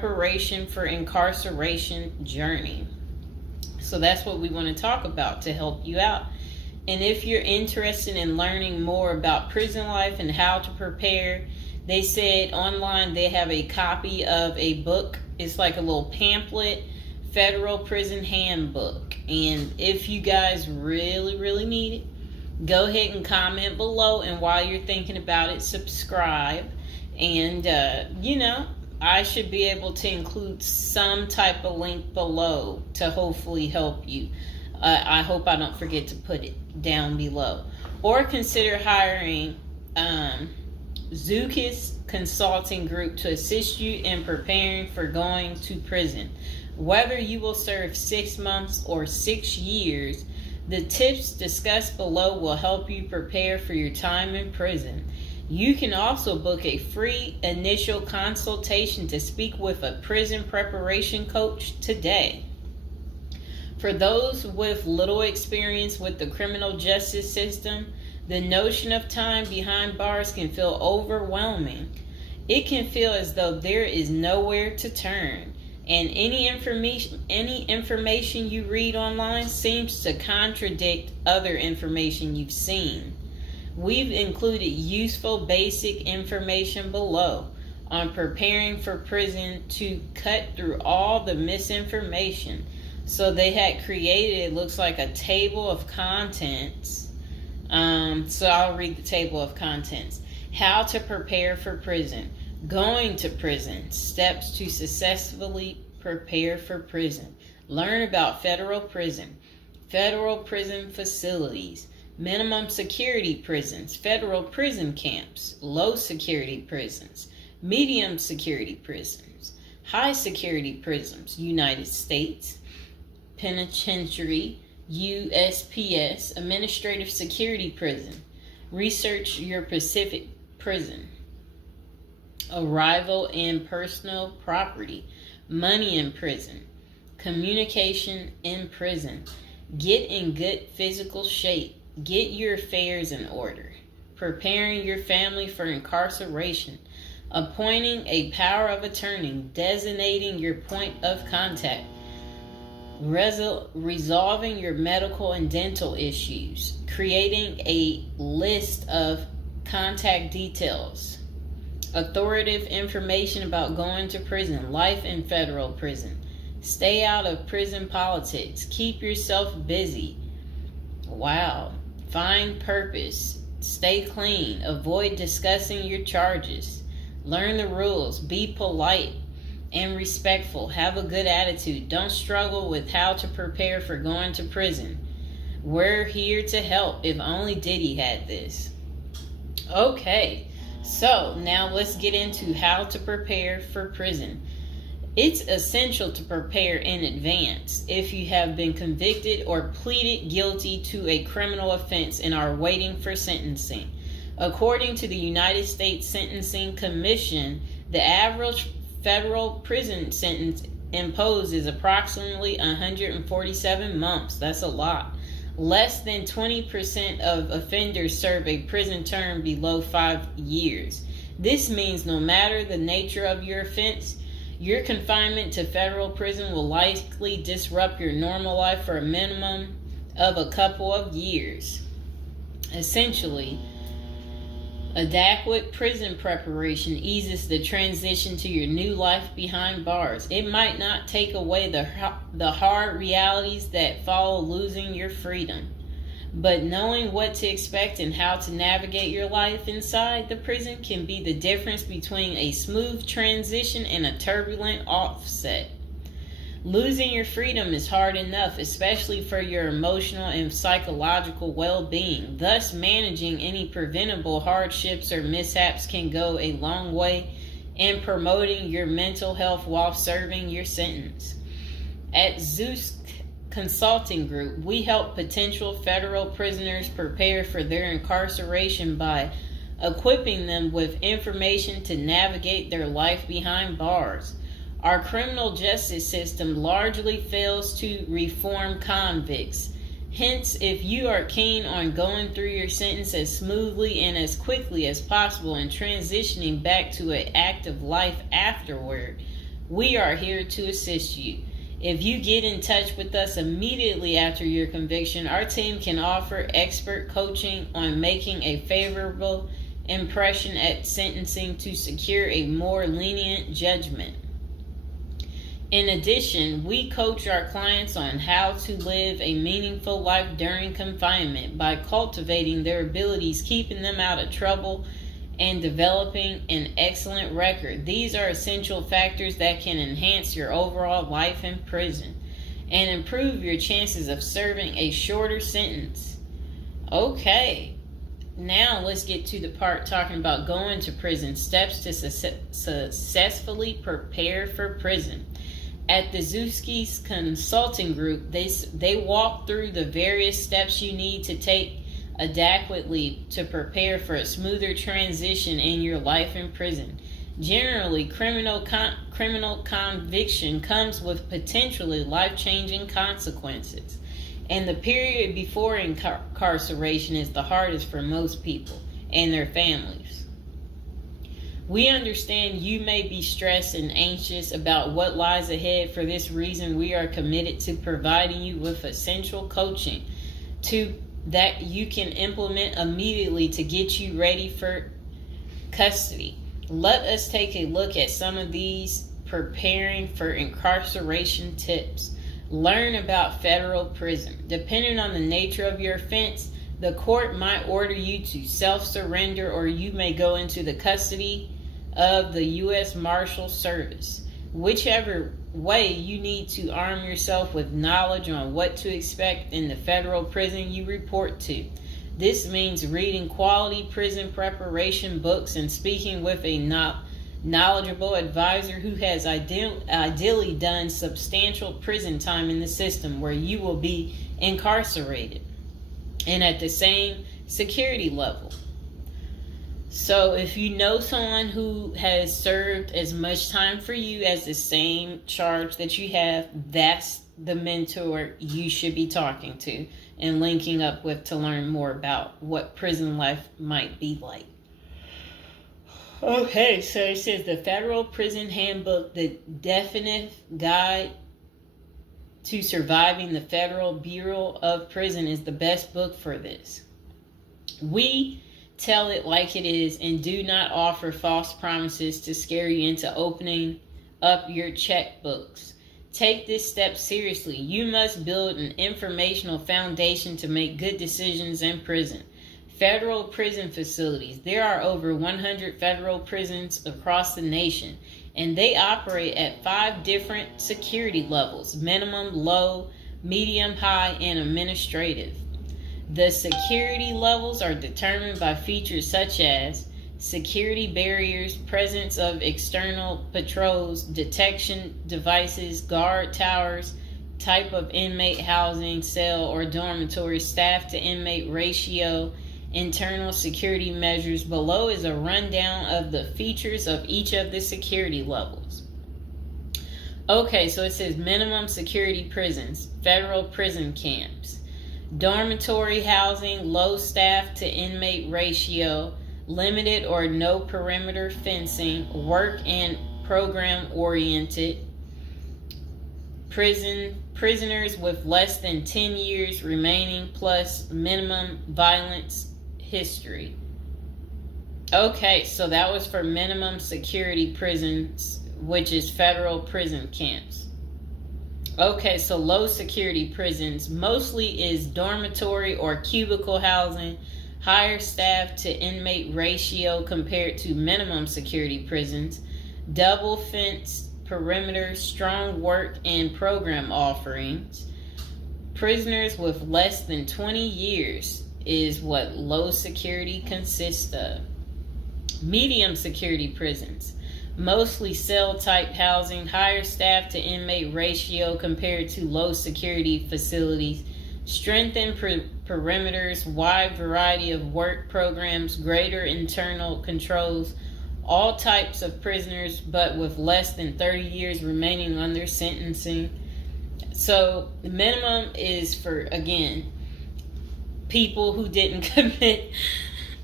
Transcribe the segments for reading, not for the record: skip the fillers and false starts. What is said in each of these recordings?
preparation for incarceration journey. So that's what we want to talk about to help you out. And if you're interested in learning more about prison life and how to prepare, they said online they have a copy of a book. It's like a little pamphlet, Federal Prison Handbook. And if you guys really need it, go ahead and comment below. And while you're thinking about it, subscribe. And, I should be able to include some type of link below to hopefully help you. I hope I don't forget to put it down below. Or consider hiring Zukis Consulting Group to assist you in preparing for going to prison. Whether you will serve 6 months or 6 years, the tips discussed below will help you prepare for your time in prison. You can also book a free initial consultation to speak with a prison preparation coach today. For those with little experience with the criminal justice system, the notion of time behind bars can feel overwhelming. It can feel as though there is nowhere to turn, and any information you read online seems to contradict other information you've seen. We've included useful basic information below on preparing for prison to cut through all the misinformation. So they had created, it looks like a table of contents. So I'll read the table of contents. How to prepare for prison. Going to prison. Steps to successfully prepare for prison. Learn about federal prison facilities, minimum security prisons, federal prison camps, low security prisons, medium security prisons, high security prisons, United States Penitentiary, USPS, administrative security prison, research your Pacific prison, arrival and personal property, money in prison, communication in prison, get in good physical shape, get your affairs in order, preparing your family for incarceration, appointing a power of attorney, designating your point of contact, resolving your medical and dental issues, creating a list of contact details, authoritative information about going to prison, life in federal prison, stay out of prison politics, keep yourself busy. Wow. Find purpose, stay clean, avoid discussing your charges, learn the rules, be polite and respectful, have a good attitude, don't struggle with how to prepare for going to prison. We're here to help. If only Diddy had this. Okay, so now let's get into how to prepare for prison. It's essential to prepare in advance if you have been convicted or pleaded guilty to a criminal offense and are waiting for sentencing. According to the United States Sentencing Commission, the average federal prison sentence imposed is approximately 147 months. That's a lot. Less than 20% of offenders serve a prison term below 5 years. This means no matter the nature of your offense, your confinement to federal prison will likely disrupt your normal life for a minimum of a couple of years. Essentially, adequate prison preparation eases the transition to your new life behind bars. It might not take away the hard realities that follow losing your freedom, but knowing what to expect and how to navigate your life inside the prison can be the difference between a smooth transition and a turbulent offset. Losing your freedom is hard enough, especially for your emotional and psychological well-being. Thus, managing any preventable hardships or mishaps can go a long way in promoting your mental health while serving your sentence. At Zeus Consulting Group, we help potential federal prisoners prepare for their incarceration by equipping them with information to navigate their life behind bars. Our criminal justice system largely fails to reform convicts. Hence, if you are keen on going through your sentence as smoothly and as quickly as possible and transitioning back to an active life afterward, We are here to assist you. If you get in touch with us immediately after your conviction, our team can offer expert coaching on making a favorable impression at sentencing to secure a more lenient judgment. In addition, we coach our clients on how to live a meaningful life during confinement by cultivating their abilities, keeping them out of trouble, and developing an excellent record. These are essential factors that can enhance your overall life in prison and improve your chances of serving a shorter sentence. Okay, now let's get to the part talking about going to prison, steps to successfully prepare for prison. At the Zuski's Consulting Group, they walk through the various steps you need to take adequately to prepare for a smoother transition in your life in prison. Generally, criminal conviction comes with potentially life-changing consequences, and the period before incarceration is the hardest for most people and their families. We understand you may be stressed and anxious about what lies ahead. For this reason, we are committed to providing you with essential coaching that you can implement immediately to get you ready for custody. Let us take a look at some of these preparing for incarceration tips. Learn about federal prison. Depending on the nature of your offense, the court might order you to self-surrender, or you may go into the custody of the U.S. Marshal Service. Whichever way, you need to arm yourself with knowledge on what to expect in the federal prison you report to. This means reading quality prison preparation books and speaking with a knowledgeable advisor who has ideally done substantial prison time in the system where you will be incarcerated and at the same security level. So if you know someone who has served as much time for you as the same charge that you have, that's the mentor you should be talking to and linking up with to learn more about what prison life might be like. Okay, so it says the Federal Prison Handbook, the definitive guide to surviving the Federal Bureau of Prison, is the best book for this. We tell it like it is and do not offer false promises to scare you into opening up your checkbooks. Take this step seriously. You must build an informational foundation to make good decisions in prison. Federal prison facilities. There are over 100 federal prisons across the nation, and they operate at 5 different security levels: minimum, low, medium, high, and administrative. The security levels are determined by features such as security barriers, presence of external patrols, detection devices, guard towers, type of inmate housing, cell or dormitory, staff to inmate ratio, internal security measures. Below is a rundown of the features of each of the security levels. Okay, so it says minimum security prisons, federal prison camps. Dormitory housing, low staff to inmate ratio, limited or no perimeter fencing, work and program oriented. Prisoners with less than 10 years remaining plus minimum violence history. Okay, so that was for minimum security prisons, which is federal prison camps. Okay, so low security prisons mostly is dormitory or cubicle housing, higher staff to inmate ratio compared to minimum security prisons, double fenced perimeter, strong work and program offerings. Prisoners with less than 20 years is what low security consists of. Medium security prisons, mostly cell type housing, higher staff to inmate ratio compared to low security facilities, strengthened perimeters, wide variety of work programs, greater internal controls, all types of prisoners but with less than 30 years remaining on their sentencing. So the minimum is for, again, people who didn't commit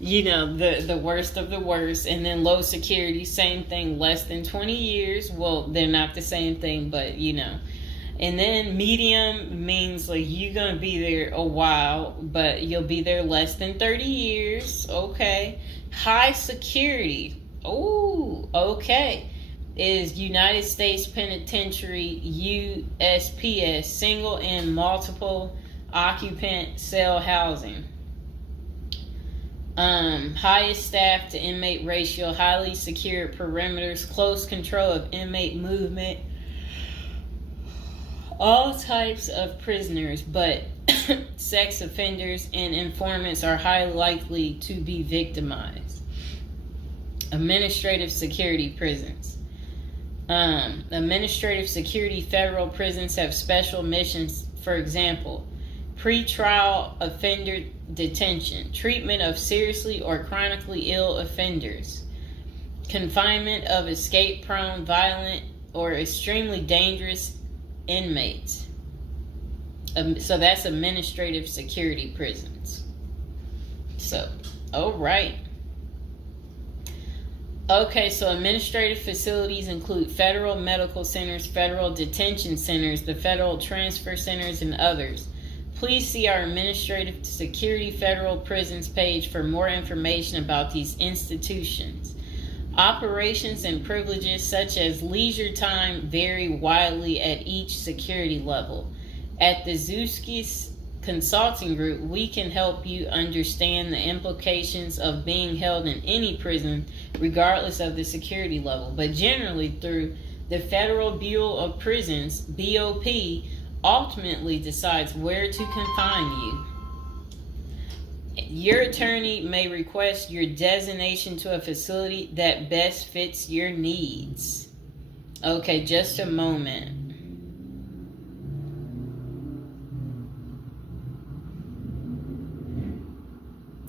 The worst of the worst. And then low security, same thing, less than 20 years. Well, they're not the same thing, but And then medium means like you're going to be there a while, but you'll be there less than 30 years. Okay. High security. Oh, okay. Is United States Penitentiary, USPS, single and multiple occupant cell housing. Highest staff to inmate ratio, highly secured perimeters, close control of inmate movement, all types of prisoners, but sex offenders and informants are highly likely to be victimized. Administrative security prisons. Administrative security federal prisons have special missions. For example, pretrial offender detention, treatment of seriously or chronically ill offenders, confinement of escape-prone, violent, or extremely dangerous inmates. So that's administrative security prisons. So, all right. Okay, so administrative facilities include federal medical centers, federal detention centers, the federal transfer centers, and others. Please see our Administrative Security Federal Prisons page for more information about these institutions. Operations and privileges such as leisure time vary widely at each security level. At the Zuskis Consulting Group, we can help you understand the implications of being held in any prison, regardless of the security level. But generally, through the Federal Bureau of Prisons, BOP, ultimately decides where to confine you. Your attorney may request your designation to a facility that best fits your needs. Okay, just a moment.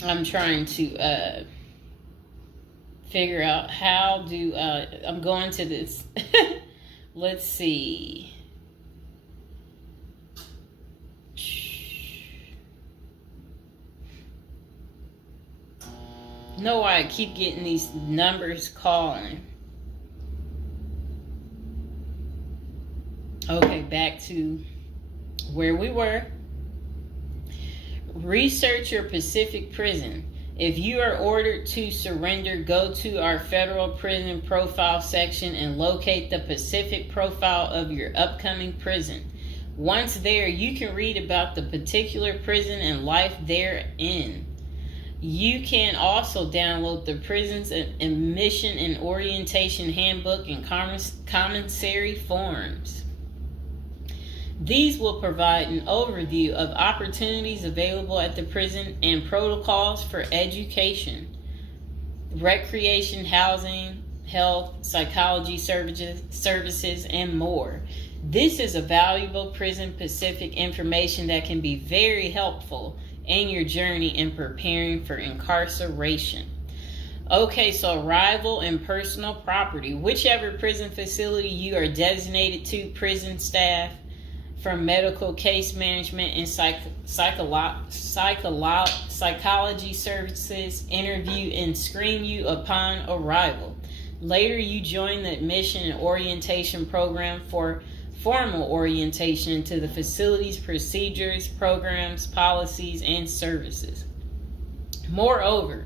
I'm trying to figure out how do I'm going to this. Let's see. Know why I keep getting these numbers calling. Okay, back to where we were. Research your Pacific prison. If you are ordered to surrender, go to our federal prison profile section and locate the Pacific profile of your upcoming prison. Once there, you can read about the particular prison and life therein. You can also download the prison's admission and orientation handbook and commissary forms. These will provide an overview of opportunities available at the prison and protocols for education, recreation, housing, health, psychology services, and more. This is a valuable Prison Pacific information that can be very helpful in your journey in preparing for incarceration. Okay, so arrival and personal property. Whichever prison facility you are designated to, prison staff from medical case management and psychology services interview and screen you upon arrival. Later, you join the admission and orientation program for formal orientation into the facility's procedures, programs, policies, and services. Moreover,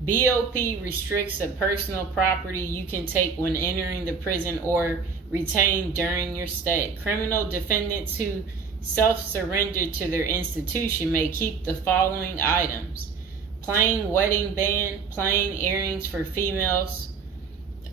BOP restricts the personal property you can take when entering the prison or retain during your stay. Criminal defendants who self-surrender to their institution may keep the following items: plain wedding band, plain earrings for females,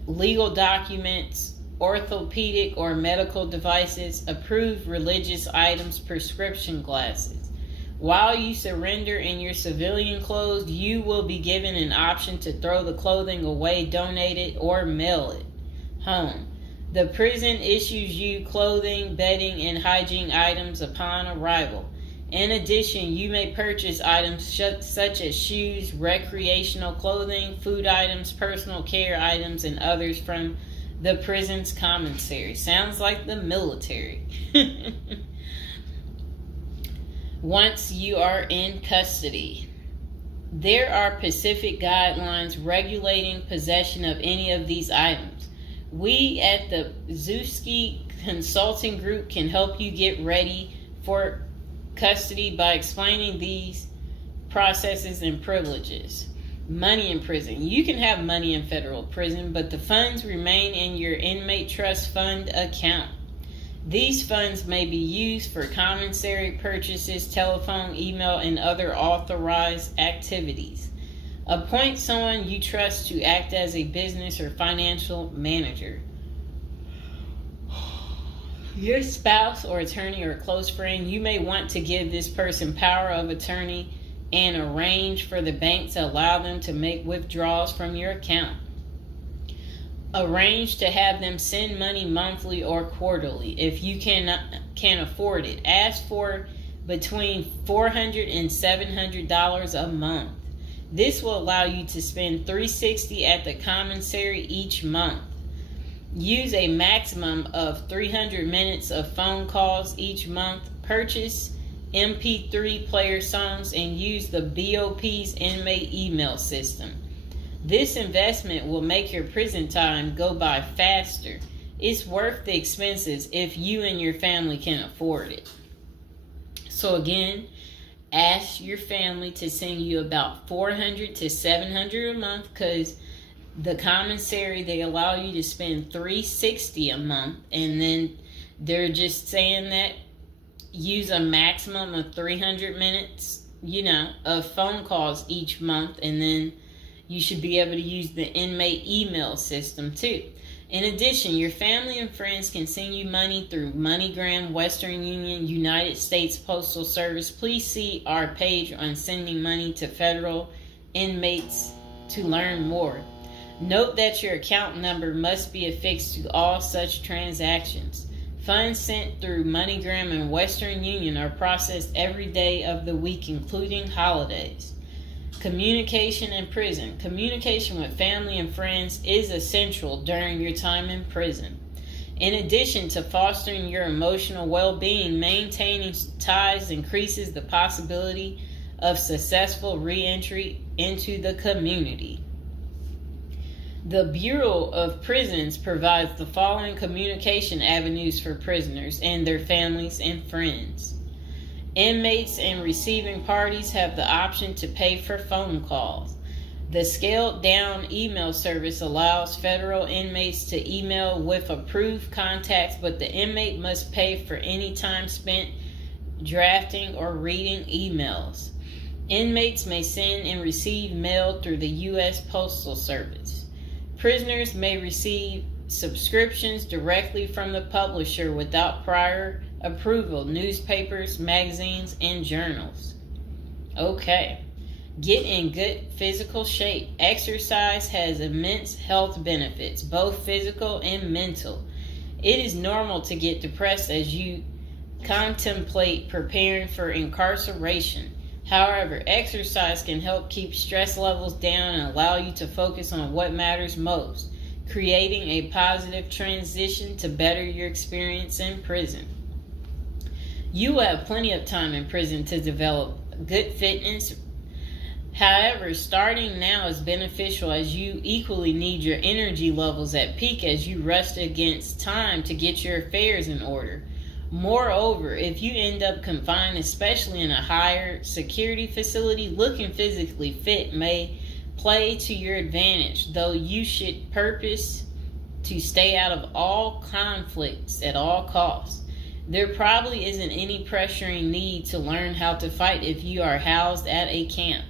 legal documents, orthopedic or medical devices, approved religious items, prescription glasses. While you surrender in your civilian clothes, you will be given an option to throw the clothing away, donate it, or mail it home. The prison issues you clothing, bedding, and hygiene items upon arrival. In addition, you may purchase items such as shoes, recreational clothing, food items, personal care items, and others from the prison's commissary. Sounds like the military. Once you are in custody. There are specific guidelines regulating possession of any of these items. We at the Zuski Consulting Group can help you get ready for custody by explaining these processes and privileges. Money in prison. You can have money in federal prison, but the funds remain in your inmate trust fund account. These funds may be used for commissary purchases, telephone, email, and other authorized activities. Appoint someone you trust to act as a business or financial manager. Your spouse or attorney or close friend, you may want to give this person power of attorney and arrange for the bank to allow them to make withdrawals from your account. Arrange to have them send money monthly or quarterly if you can afford it. Ask for between $400 and $700 a month. This will allow you to spend $360 at the commissary each month. Use a maximum of 300 minutes of phone calls each month. Purchase MP3 player songs and use the BOP's inmate email system. This investment will make your prison time go by faster. It's worth the expenses if you and your family can afford it. So again, ask your family to send you about $400 to $700 a month, because the commissary, they allow you to spend $360 a month, and then they're just saying that use a maximum of 300 minutes, of phone calls each month, and then you should be able to use the inmate email system too. In addition, your family and friends can send you money through MoneyGram, Western Union, United States Postal Service. Please see our page on sending money to federal inmates to learn more. Note that your account number must be affixed to all such transactions. Funds sent through MoneyGram and Western Union are processed every day of the week, including holidays. Communication in prison. Communication with family and friends is essential during your time in prison. In addition to fostering your emotional well-being, maintaining ties increases the possibility of successful re-entry into the community. The Bureau of Prisons provides the following communication avenues for prisoners and their families and friends. Inmates and receiving parties have the option to pay for phone calls. The scaled-down email service allows federal inmates to email with approved contacts, but the inmate must pay for any time spent drafting or reading emails. Inmates may send and receive mail through the U.S. Postal Service. Prisoners may receive subscriptions directly from the publisher without prior approval, newspapers, magazines, and journals. Okay. Get in good physical shape. Exercise has immense health benefits, both physical and mental. It is normal to get depressed as you contemplate preparing for incarceration. However, exercise can help keep stress levels down and allow you to focus on what matters most, creating a positive transition to better your experience in prison. You will have plenty of time in prison to develop good fitness. However, starting now is beneficial as you equally need your energy levels at peak as you rush against time to get your affairs in order. Moreover, if you end up confined, especially in a higher security facility, looking physically fit may play to your advantage, though you should purpose to stay out of all conflicts at all costs. There probably isn't any pressuring need to learn how to fight if you are housed at a camp,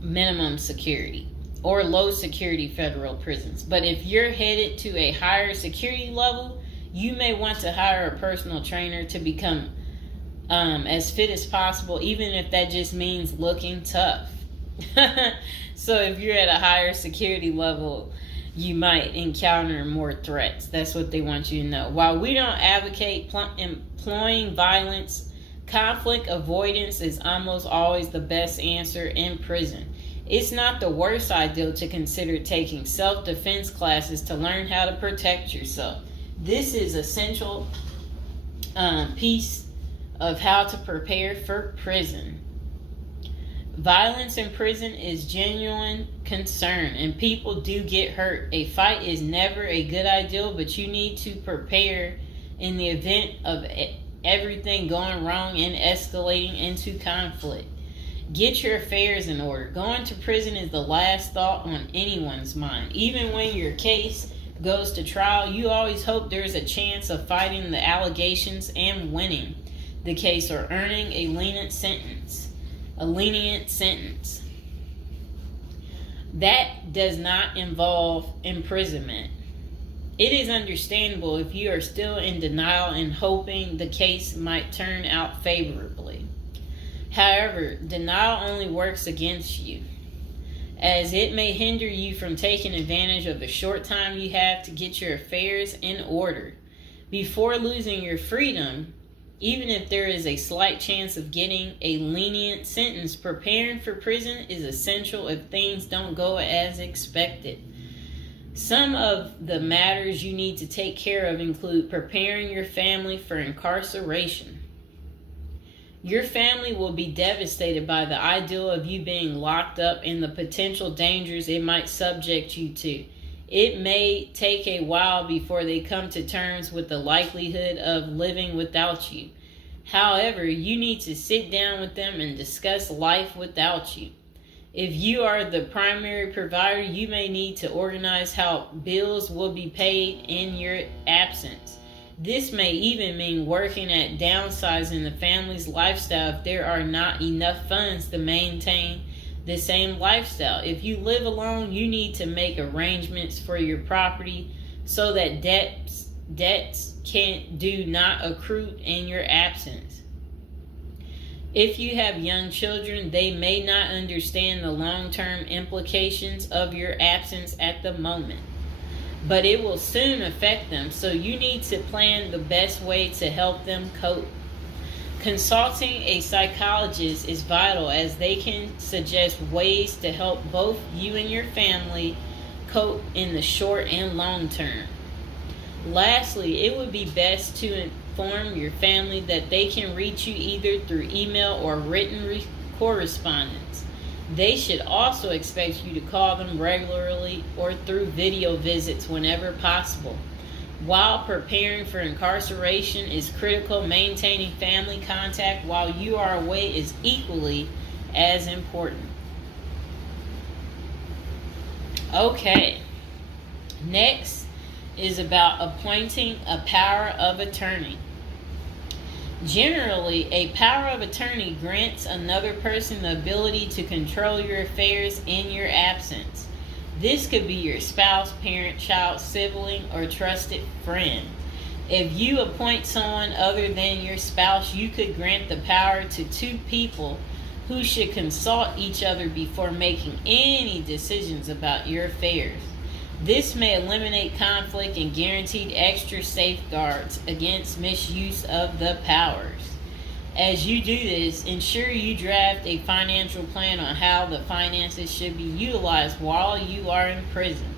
minimum security, or low security federal prisons. But if you're headed to a higher security level, you may want to hire a personal trainer to become as fit as possible, even if that just means looking tough. So if you're at a higher security level, you might encounter more threats. That's what they want you to know. While we don't advocate employing violence, conflict avoidance is almost always the best answer in prison. It's not the worst idea to consider taking self-defense classes to learn how to protect yourself. This is an essential piece of how to prepare for prison. Violence in prison is genuine concern, and people do get hurt. A fight is never a good idea, but you need to prepare in the event of everything going wrong and escalating into conflict. Get your affairs in order. Going to prison is the last thought on anyone's mind. Even when your case goes to trial, you always hope there's a chance of fighting the allegations and winning the case or earning a lenient sentence. That does not involve imprisonment. It is understandable if you are still in denial and hoping the case might turn out favorably. However, denial only works against you, as it may hinder you from taking advantage of the short time you have to get your affairs in order. Before losing your freedom, even if there is a slight chance of getting a lenient sentence, preparing for prison is essential if things don't go as expected. Some of the matters you need to take care of include preparing your family for incarceration. Your family will be devastated by the idea of you being locked up and the potential dangers it might subject you to. It may take a while before they come to terms with the likelihood of living without you. However, you need to sit down with them and discuss life without you. If you are the primary provider, you may need to organize how bills will be paid in your absence. This may even mean working at downsizing the family's lifestyle if there are not enough funds to maintain the same lifestyle. If you live alone, you need to make arrangements for your property so that debts do not accrue in your absence. If you have young children, they may not understand the long-term implications of your absence at the moment, but it will soon affect them, so you need to plan the best way to help them cope. Consulting a psychologist is vital, as they can suggest ways to help both you and your family cope in the short and long term. Lastly, it would be best to inform your family that they can reach you either through email or written correspondence. They should also expect you to call them regularly or through video visits whenever possible. While preparing for incarceration is critical, maintaining family contact while you are away is equally as important. Okay, next is about appointing a power of attorney. Generally, a power of attorney grants another person the ability to control your affairs in your absence. This could be your spouse, parent, child, sibling, or trusted friend. If you appoint someone other than your spouse, you could grant the power to two people who should consult each other before making any decisions about your affairs. This may eliminate conflict and guarantee extra safeguards against misuse of the powers. As you do this, ensure you draft a financial plan on how the finances should be utilized while you are in prison.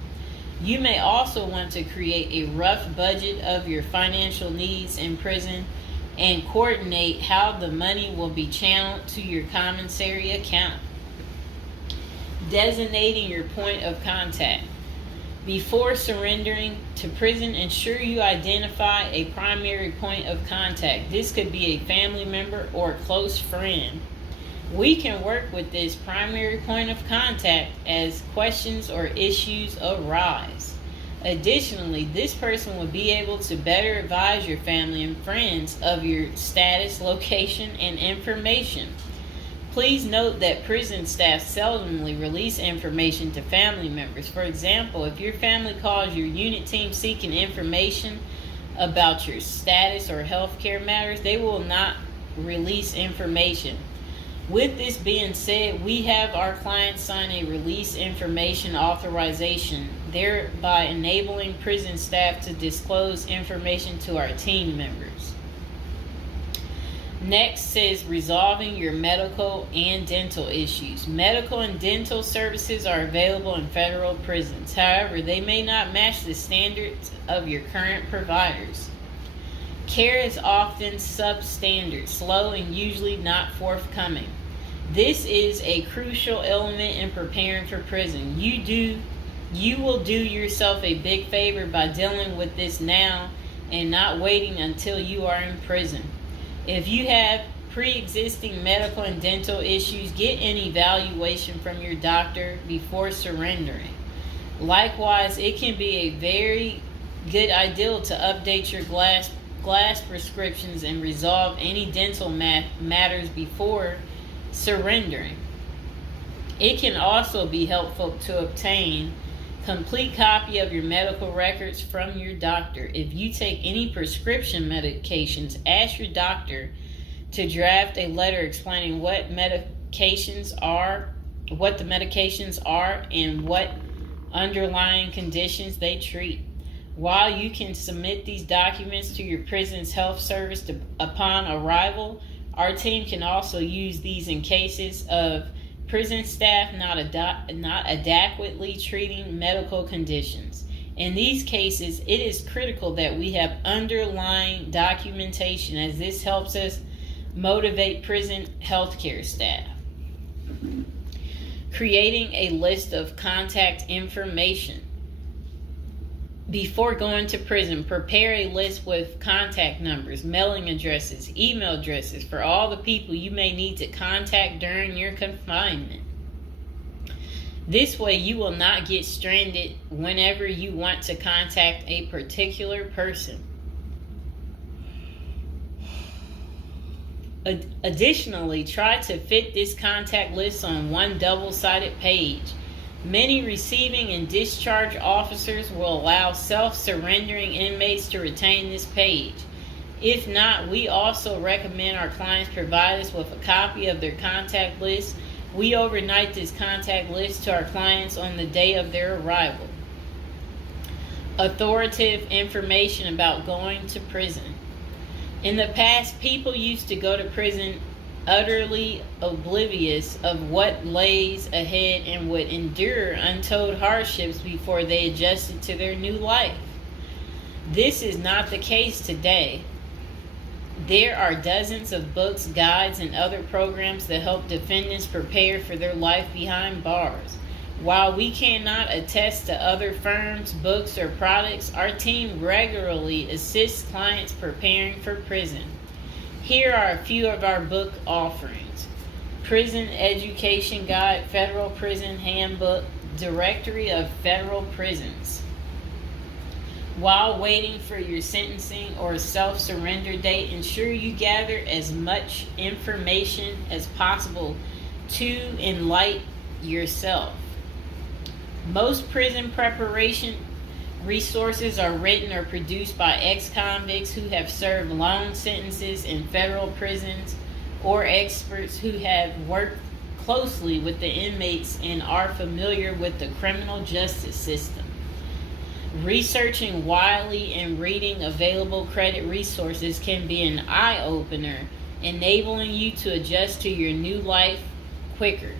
You may also want to create a rough budget of your financial needs in prison and coordinate how the money will be channeled to your commissary account. Designating your point of contact. Before surrendering to prison, ensure you identify a primary point of contact. This could be a family member or a close friend. We can work with this primary point of contact as questions or issues arise. Additionally, this person will be able to better advise your family and friends of your status, location, and information. Please note that prison staff seldomly release information to family members. For example, if your family calls your unit team seeking information about your status or healthcare matters, they will not release information. With this being said, we have our clients sign a release information authorization, thereby enabling prison staff to disclose information to our team members. Next is resolving your medical and dental issues. Medical and dental services are available in federal prisons. However, they may not match the standards of your current providers. Care is often substandard, slow, and usually not forthcoming. This is a crucial element in preparing for prison. You will do yourself a big favor by dealing with this now and not waiting until you are in prison. If you have pre-existing medical and dental issues, get an evaluation from your doctor before surrendering. Likewise, it can be a very good idea to update your glass prescriptions and resolve any dental matters before surrendering. It can also be helpful to obtain complete copy of your medical records from your doctor. If you take any prescription medications, ask your doctor to draft a letter explaining what the medications are, and what underlying conditions they treat. While you can submit these documents to your prison's health service upon arrival, our team can also use these in cases of prison staff not adequately treating medical conditions. In these cases, it is critical that we have underlying documentation, as this helps us motivate prison healthcare staff. Creating a list of contact information. Before going to prison, prepare a list with contact numbers, mailing addresses, email addresses for all the people you may need to contact during your confinement. This way, you will not get stranded whenever you want to contact a particular person. Additionally, try to fit this contact list on one double-sided page. Many receiving and discharge officers will allow self-surrendering inmates to retain this page. If not, we also recommend our clients provide us with a copy of their contact list. We overnight this contact list to our clients on the day of their arrival. Authoritative information about going to prison. In the past, people used to go to prison utterly oblivious of what lays ahead and would endure untold hardships before they adjusted to their new life. This is not the case today. There are dozens of books, guides, and other programs that help defendants prepare for their life behind bars. While we cannot attest to other firms, books, or products, our team regularly assists clients preparing for prison. Here are a few of our book offerings: Prison Education Guide, Federal Prison Handbook, Directory of Federal Prisons. While waiting for your sentencing or self-surrender date, ensure you gather as much information as possible to enlighten yourself. Most prison preparation resources are written or produced by ex-convicts who have served long sentences in federal prisons, or experts who have worked closely with the inmates and are familiar with the criminal justice system. Researching widely and reading available credit resources can be an eye-opener, enabling you to adjust to your new life quicker.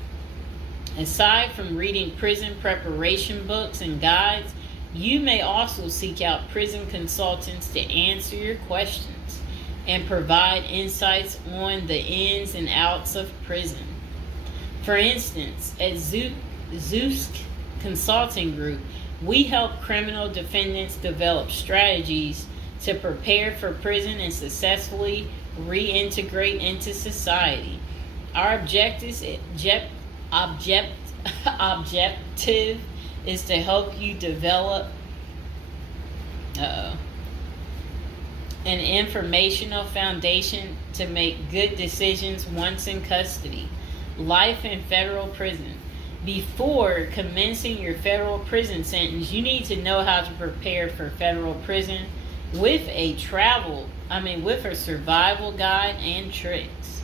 Aside from reading prison preparation books and guides, you may also seek out prison consultants to answer your questions and provide insights on the ins and outs of prison. For instance, at Zeus Consulting Group, we help criminal defendants develop strategies to prepare for prison and successfully reintegrate into society. Our objective is to help you develop an informational foundation to make good decisions once in custody. Life in federal prison. Before commencing your federal prison sentence, you need to know how to prepare for federal prison with a survival guide and tricks.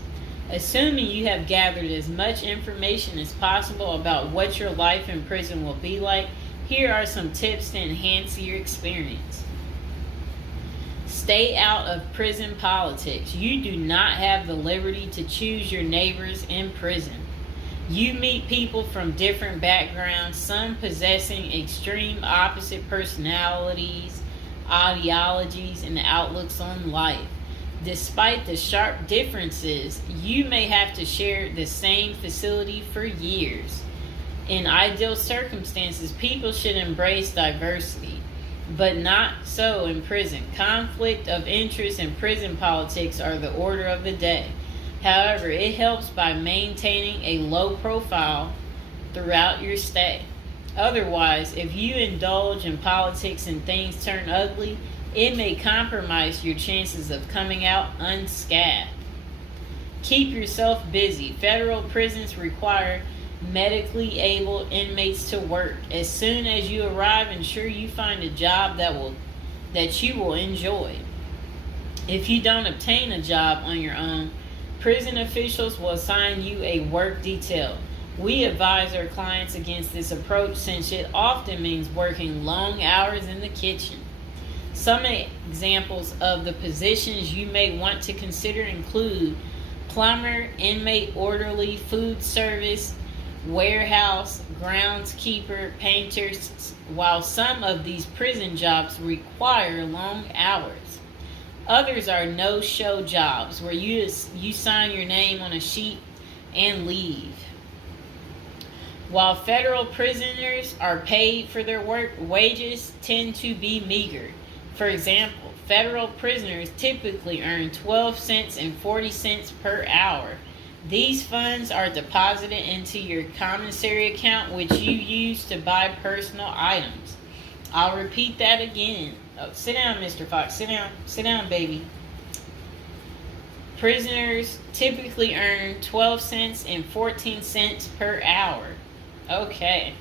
Assuming you have gathered as much information as possible about what your life in prison will be like, here are some tips to enhance your experience. Stay out of prison politics. You do not have the liberty to choose your neighbors in prison. You meet people from different backgrounds, some possessing extreme opposite personalities, ideologies, and outlooks on life. Despite the sharp differences, you may have to share the same facility for years. In ideal circumstances, people should embrace diversity, but not so in prison. Conflict of interest and prison politics are the order of the day. However, it helps by maintaining a low profile throughout your stay. Otherwise, if you indulge in politics and things turn ugly, it may compromise your chances of coming out unscathed. Keep yourself busy. Federal prisons require medically able inmates to work. As soon as you arrive, ensure you find a job that you will enjoy. If you don't obtain a job on your own, prison officials will assign you a work detail. We advise our clients against this approach since it often means working long hours in the kitchen. Some examples of the positions you may want to consider include plumber, inmate orderly, food service, warehouse, groundskeeper, painters, while some of these prison jobs require long hours. Others are no-show jobs where you sign your name on a sheet and leave. While federal prisoners are paid for their work, wages tend to be meager. For example, federal prisoners typically earn 12 cents and 40 cents per hour. These funds are deposited into your commissary account, which you use to buy personal items. I'll repeat that again. Oh, sit down, Mr. Fox. Sit down. Sit down, baby. Prisoners typically earn 12 cents and 14 cents per hour. Okay.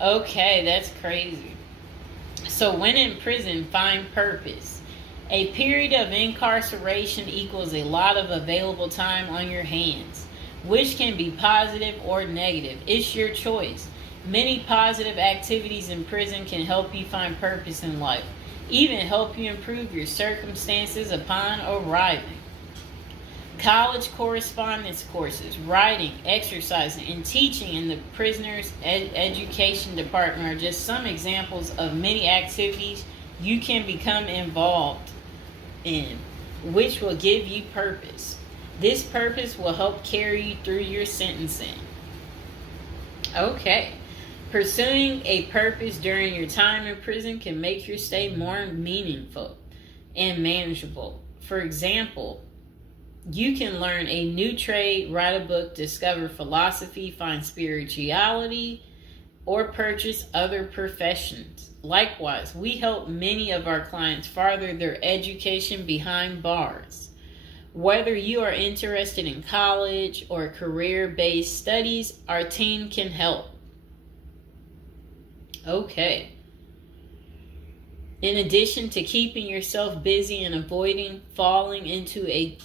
Okay, that's crazy. So when in prison, find purpose. A period of incarceration equals a lot of available time on your hands, which can be positive or negative. It's your choice. Many positive activities in prison can help you find purpose in life, even help you improve your circumstances upon arriving. College correspondence courses, writing, exercising, and teaching in the prisoner's education department are just some examples of many activities you can become involved in, which will give you purpose. This purpose will help carry you through your sentencing. Okay. Pursuing a purpose during your time in prison can make your stay more meaningful and manageable. For example, you can learn a new trade, write a book, discover philosophy, find spirituality, or purchase other professions. Likewise, we help many of our clients further their education behind bars. Whether you are interested in college or career-based studies, our team can help. Okay. In addition to keeping yourself busy and avoiding falling into a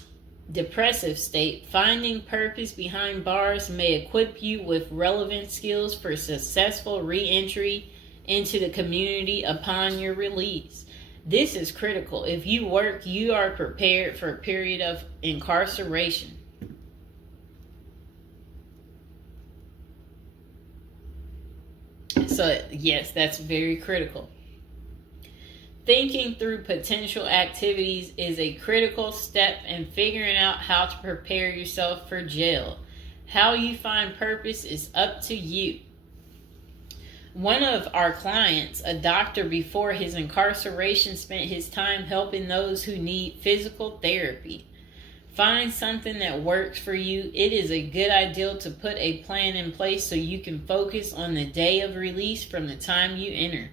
depressive state, finding purpose behind bars may equip you with relevant skills for successful re-entry into the community upon your release. This is critical. If you work, you are prepared for a period of incarceration. So, yes, that's very critical. Thinking through potential activities is a critical step in figuring out how to prepare yourself for jail. How you find purpose is up to you. One of our clients, a doctor before his incarceration, spent his time helping those who need physical therapy. Find something that works for you. It is a good idea to put a plan in place so you can focus on the day of release from the time you enter.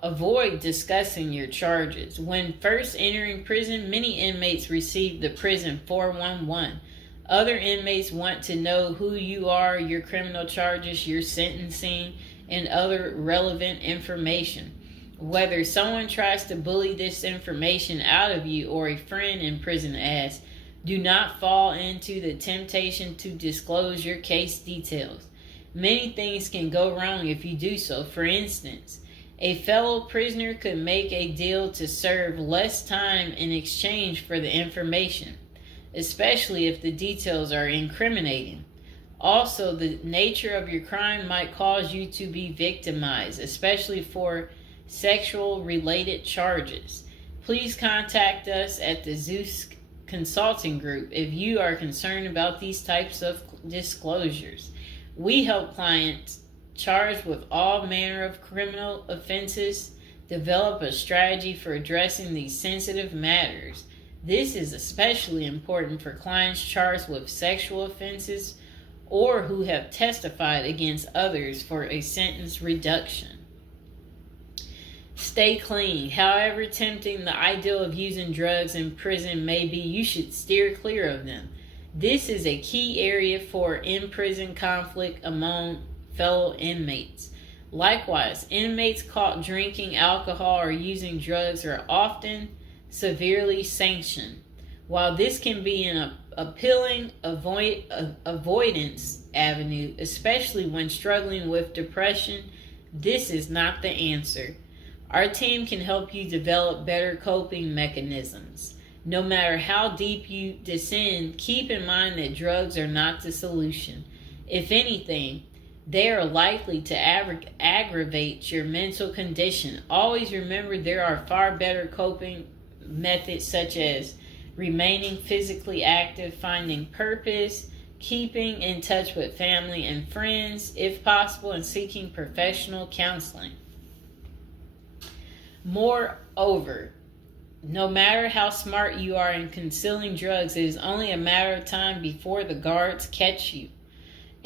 Avoid discussing your charges. When first entering prison, many inmates receive the prison 411. Other inmates want to know who you are, your criminal charges, your sentencing, and other relevant information. Whether someone tries to bully this information out of you or a friend in prison asks, do not fall into the temptation to disclose your case details. Many things can go wrong if you do so. For instance, a fellow prisoner could make a deal to serve less time in exchange for the information, especially if the details are incriminating. Also, the nature of your crime might cause you to be victimized, especially for sexual-related charges. please contact us at the Zeus Consulting Group if you are concerned about these types of disclosures. We help clients charged with all manner of criminal offenses develop a strategy for addressing these sensitive matters. This is especially important for clients charged with sexual offenses or who have testified against others for a sentence reduction. Stay clean. However tempting the ideal of using drugs in prison may be, you should steer clear of them. This is a key area for in-prison conflict among fellow inmates. Likewise, inmates caught drinking alcohol or using drugs are often severely sanctioned. While this can be an appealing avoidance avenue, especially when struggling with depression, this is not the answer. Our team can help you develop better coping mechanisms. No matter how deep you descend, keep in mind that drugs are not the solution. If anything, they are likely to aggravate your mental condition. Always remember there are far better coping methods such as remaining physically active, finding purpose, keeping in touch with family and friends, if possible, and seeking professional counseling. Moreover, no matter how smart you are in concealing drugs, it is only a matter of time before the guards catch you.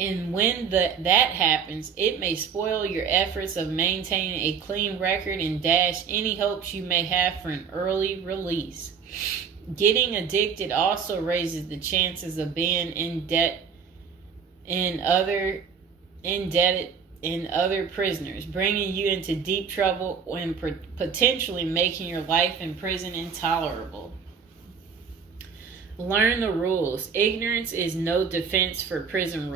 And when that happens, it may spoil your efforts of maintaining a clean record and dash any hopes you may have for an early release. Getting addicted also raises the chances of being indebted in other prisoners, bringing you into deep trouble and potentially making your life in prison intolerable. Learn the rules. Ignorance is no defense for prison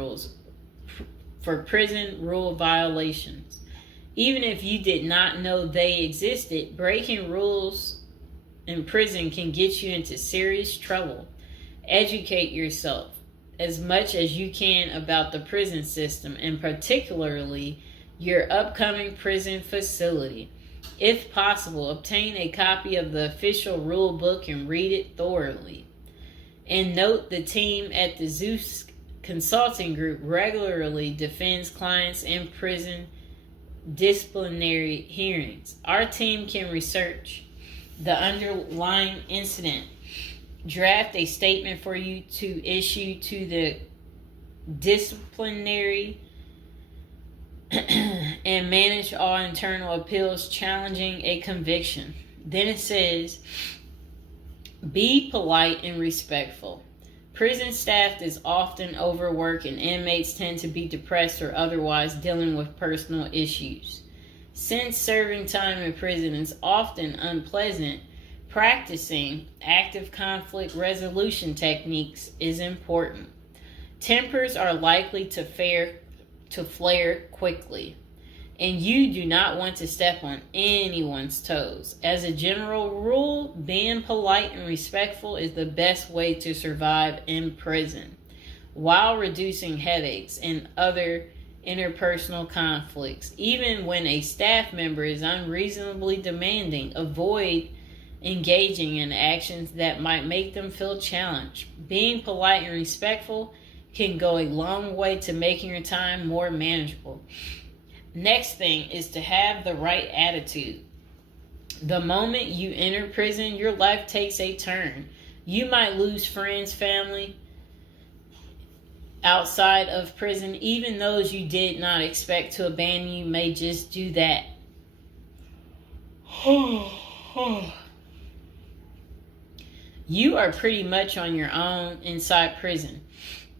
rule violations. Even if you did not know they existed, breaking rules in prison can get you into serious trouble. Educate yourself as much as you can about the prison system, and particularly your upcoming prison facility. If possible, obtain a copy of the official rule book and read it thoroughly. And note, the team at the Zeus Consulting Group regularly defends clients in prison disciplinary hearings. Our team can research the underlying incident, draft a statement for you to issue to the disciplinary, and manage all internal appeals challenging a conviction. Then it says, be polite and respectful. Prison staff is often overworked and inmates tend to be depressed or otherwise dealing with personal issues. Since serving time in prison is often unpleasant, practicing active conflict resolution techniques is important. Tempers are likely to flare quickly, and you do not want to step on anyone's toes. As a general rule, being polite and respectful is the best way to survive in prison, while reducing headaches and other interpersonal conflicts. Even when a staff member is unreasonably demanding, avoid engaging in actions that might make them feel challenged. Being polite and respectful can go a long way to making your time more manageable. Next thing is to have the right attitude. The moment you enter prison, your life takes a turn. You might lose friends, family outside of prison. Even those you did not expect to abandon you may just do that. You are pretty much on your own inside prison.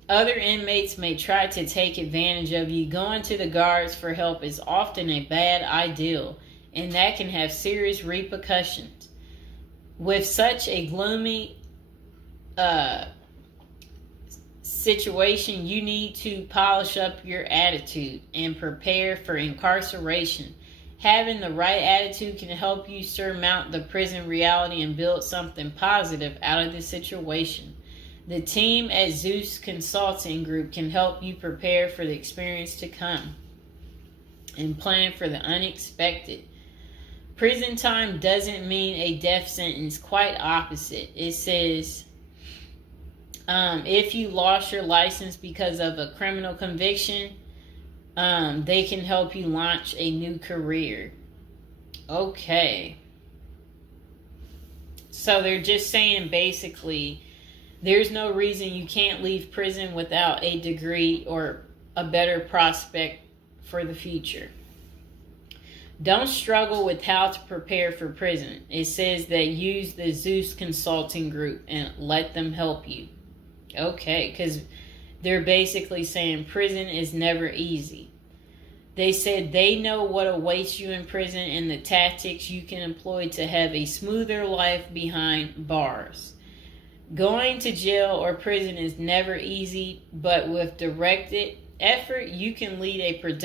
Other inmates may try to take advantage of you. Going to the guards for help is often a bad idea, and that can have serious repercussions. With such a gloomy situation, you need to polish up your attitude and prepare for incarceration. Having the right attitude can help you surmount the prison reality and build something positive out of the situation. The team at Zeus Consulting Group can help you prepare for the experience to come and plan for the unexpected. Prison time doesn't mean a death sentence. Quite opposite. It says if you lost your license because of a criminal conviction, they can help you launch a new career. Okay. So they're just saying basically there's no reason you can't leave prison without a degree or a better prospect for the future. Don't struggle with how to prepare for prison. It says that use the Zeus Consulting Group and let them help you. Okay, because they're basically saying prison is never easy. They said they know what awaits you in prison and the tactics you can employ to have a smoother life behind bars. Going to jail or prison is never easy, but with directed effort, you can lead a productive